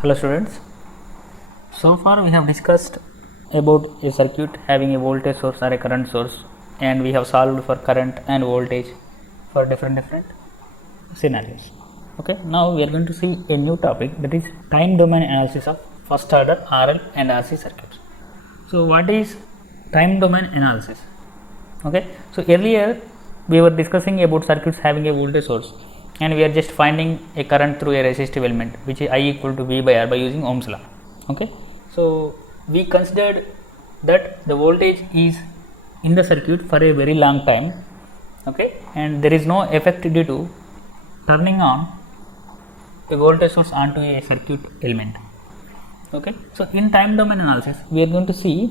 Hello students, so far we have discussed about a circuit having a voltage source or a current source, and we have solved for current and voltage for different scenarios. Okay, now we are going to see a new topic, that is time domain analysis of first order RL and RC circuits. So what is time domain analysis? Okay, so earlier we were discussing about circuits having a voltage source, and we are just finding a current through a resistive element, which is I equal to V by R by using Ohm's law. Okay, so we considered that the voltage is in the circuit for a very long time, okay, and there is no effect due to turning on a voltage source onto a circuit element. Okay, so in time domain analysis we are going to see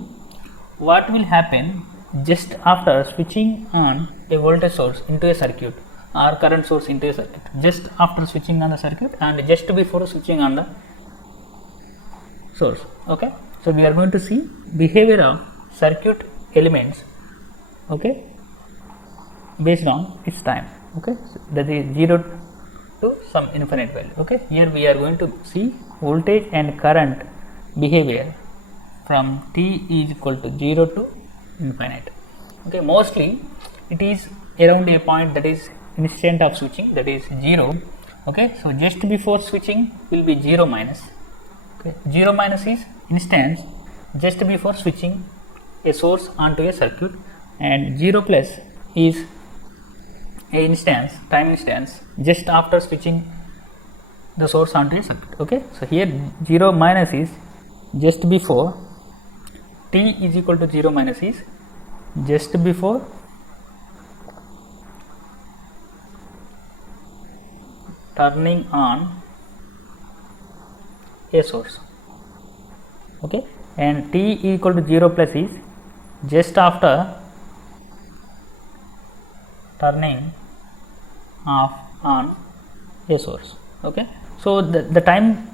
what will happen just after switching on a voltage source into a circuit or current source into a circuit, just after switching on the circuit and just before switching on the source. Okay, so we are going to see behavior of circuit elements, okay, based on its time. Okay, so that is 0 to some infinite value. Okay, here we are going to see voltage and current behavior from t is equal to 0 to infinite. Okay, mostly it is around a point that is instant of switching, that is 0. Okay, so just before switching will be 0 minus. Okay, 0 minus is instance just before switching a source onto a circuit, and 0 plus is a instance, time instance, just after switching the source onto a circuit. Okay, so here 0 minus is just before, t is equal to 0 minus is just before turning on a source. Okay, and t equal to 0 plus is just after turning off on a source. Okay, so the time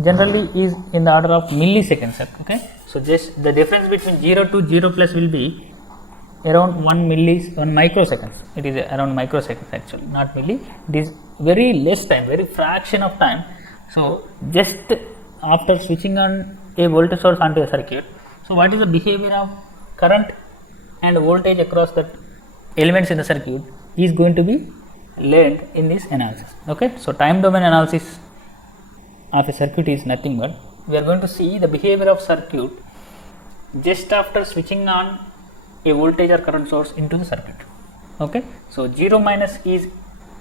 generally is in the order of milliseconds. Okay, so just the difference between 0 to 0 plus will be around 1 microseconds. It is around microseconds actually, not milli. It is very less time, very fraction of time. So just after switching on a voltage source onto a circuit, so what is the behavior of current and voltage across the elements in the circuit is going to be learned in this analysis. Okay, so time domain analysis of a circuit is nothing but we are going to see the behavior of circuit just after switching on a voltage or current source into the circuit. Okay, so 0 minus is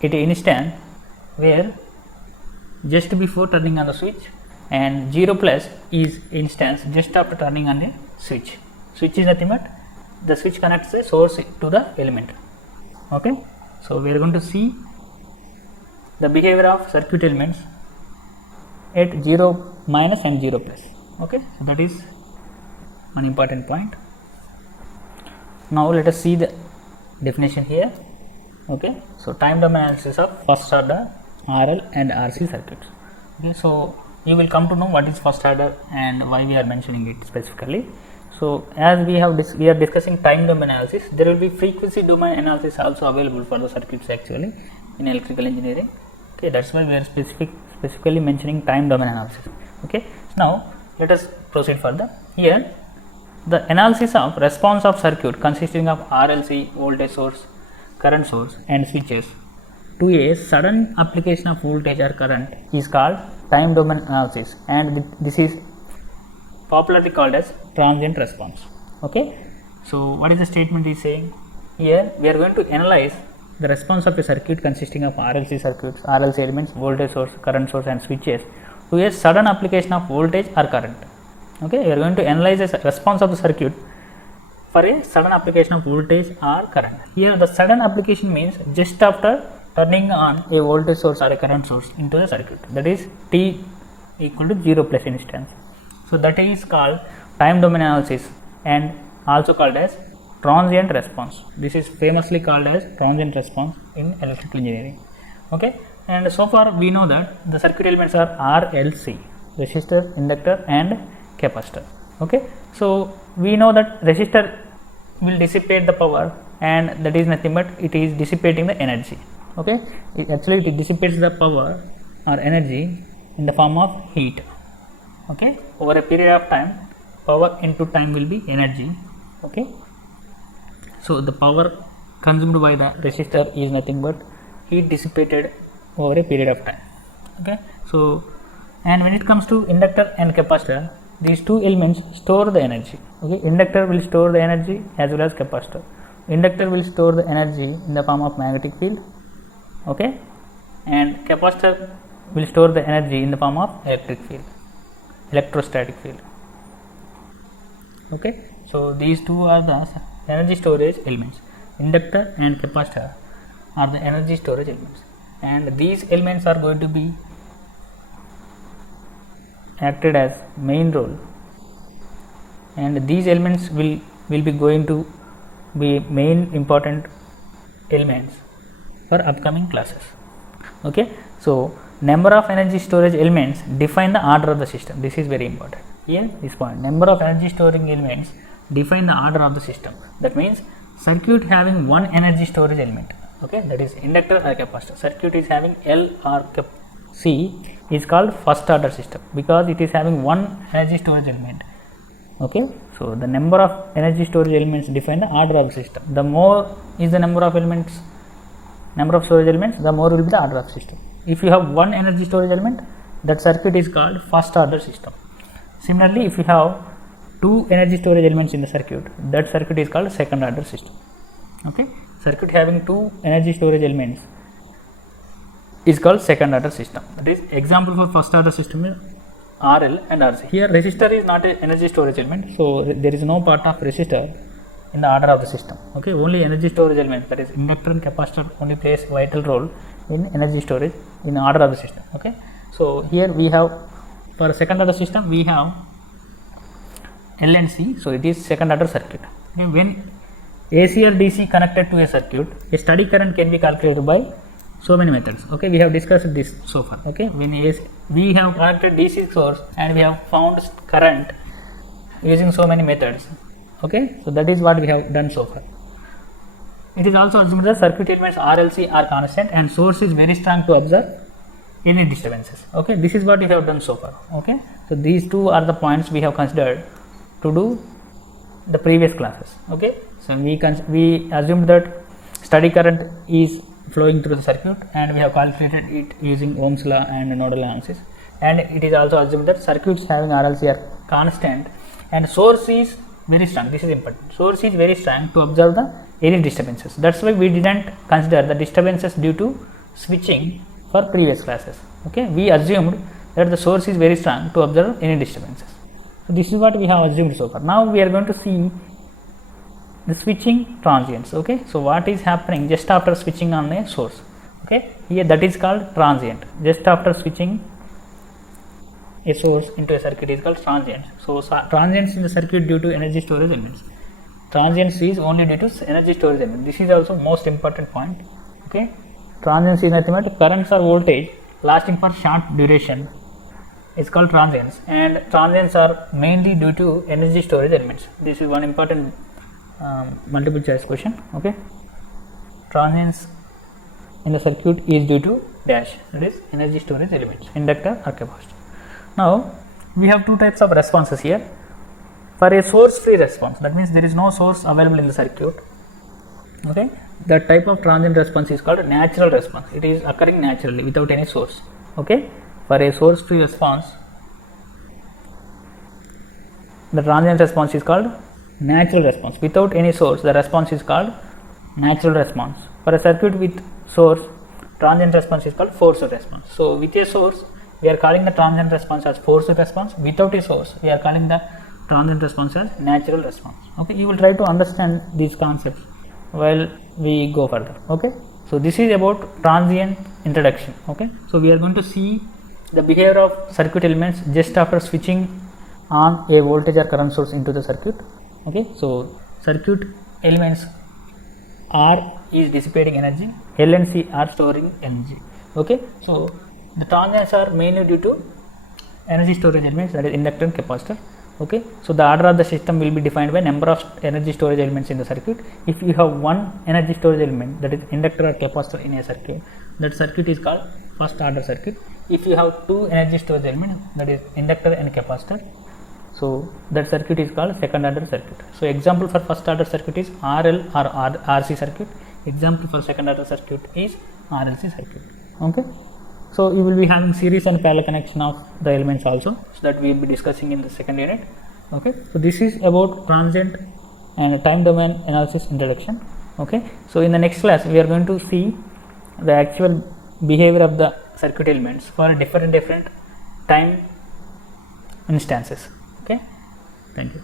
at an instant where just before turning on the switch, and 0 plus is instance just after turning on the switch. Switch is nothing but the switch connects the source to the element. Okay, so we are going to see the behavior of circuit elements at 0 minus and 0 plus. Okay, so that is one important point. Now let us see the definition here. Okay, so time domain analysis of first order RL and RC circuits. Okay, so you will come to know what is first order and why we are mentioning it specifically. So as we are discussing time domain analysis, there will be frequency domain analysis also available for the circuits actually in electrical engineering. Okay, that's why we are specifically mentioning time domain analysis. Okay, now let us proceed further. Here the analysis of response of circuit consisting of RLC, voltage source, current source and switches to a sudden application of voltage or current is called time domain analysis, and this is popularly called as transient response. Okay, so what is the statement is saying? Here we are going to analyze the response of a circuit consisting of RLC circuits, RLC elements, voltage source, current source and switches to a sudden application of voltage or current. Okay, we are going to analyze the response of the circuit for a sudden application of voltage or current. Here the sudden application means just after turning on a voltage source or a current source into the circuit, that is t equal to 0 plus instance. So that is called time domain analysis and also called as transient response. This is famously called as transient response in electrical engineering. Okay, and so far we know that the circuit elements are RLC, resistor, inductor and capacitor. Okay, so we know that resistor will dissipate the power, and that is nothing but it is dissipating the energy. Okay, it dissipates the power or energy in the form of heat. Okay, over a period of time, power into time will be energy. Okay, so the power consumed by the resistor is nothing but heat dissipated over a period of time. Okay, so and when it comes to inductor and capacitor, these two elements store the energy. Okay, inductor will store the energy as well as capacitor. Inductor will store the energy in the form of magnetic field. Okay, and capacitor will store the energy in the form of electric field, electrostatic field. Okay, so these two are the energy storage elements. Inductor and capacitor are the energy storage elements, and these elements are going to be acted as main role, and these elements will be going to be main important elements for upcoming classes. Okay, so number of energy storage elements define the order of the system. This is very important. Here this point, number of energy storing elements define the order of the system. That means circuit having one energy storage element, okay, that is inductor or capacitor. Circuit is having L or C is called first order system because it is having one energy storage element. Okay, so the number of energy storage elements define the order of the system. The more is the number of elements, number of storage elements, the more will be the order of the system. If you have one energy storage element, that circuit is called first order system. Similarly, if you have two energy storage elements in the circuit, that circuit is called second order system. Okay, circuit having two energy storage elements is called second order system. That is example for first order system is RL and RC. Here resistor is not an energy storage element, so there is no part of resistor in the order of the system. Okay, only energy storage element, that is inductor and capacitor, only plays vital role in energy storage in the order of the system. Okay, so here we have for second order system we have L and C, so it is second order circuit. Okay, when AC or DC connected to a circuit, a steady current can be calculated by so many methods. Okay, we have discussed this so far. Okay, when we have connected DC source and we have found current using so many methods. Okay, so that is what we have done so far. It is also assumed that circuit elements RLC are constant and source is very strong to observe any disturbances. Okay, this is what we have done so far. Okay, so these two are the points we have considered to do the previous classes. Okay, so we assumed that steady current is flowing through the circuit and we have calculated it using Ohm's law and nodal analysis, and it is also assumed that circuits having RLC are constant and source is very strong. This is important. Source is very strong to observe the any disturbances. That's why we didn't consider the disturbances due to switching for previous classes. Okay, we assumed that the source is very strong to observe any disturbances. So this is what we have assumed so far. Now we are going to see the switching transients. Okay, so what is happening just after switching on a source? Okay, here that is called transient. Just after switching a source into a circuit is called transient. So transients in the circuit due to energy storage elements. Transients is only due to energy storage element. This is also most important point. Okay, transients is nothing but currents or voltage lasting for short duration is called transients, and transients are mainly due to energy storage elements. This is one important multiple choice question. Okay, transients in the circuit is due to dash, that is energy storage elements, inductor or capacitor. Now we have two types of responses here. For a source free response, that means there is no source available in the circuit. Okay, that type of transient response is called natural response. It is occurring naturally without any source. Okay, for a source free response, the transient response is called natural response. Without any source, the response is called natural response. For a circuit with source, transient response is called forced response. So with a source, we are calling the transient response as forced response. Without a source, we are calling the transient response as natural response. Okay, you will try to understand these concepts while we go further. Okay, so this is about transient introduction. Okay, so we are going to see the behavior of circuit elements just after switching on a voltage or current source into the circuit. Okay, so circuit elements R is dissipating energy, L and C are storing energy. Okay, so the transients are mainly due to energy storage elements, that is inductor and capacitor. Okay, so the order of the system will be defined by number of energy storage elements in the circuit. If you have one energy storage element, that is inductor or capacitor in a circuit, that circuit is called first order circuit. if you have two energy storage elements, that is inductor and capacitor, so that circuit is called second order circuit. So example for first order circuit is RL or RC circuit. Example for second order circuit is RLC circuit. Okay. So you will be having series and parallel connection of the elements also, so that we will be discussing in the second unit. Okay. So this is about transient and time domain analysis introduction. Okay. So in the next class we are going to see the actual behavior of the circuit elements for different time instances. Okay. Thank you.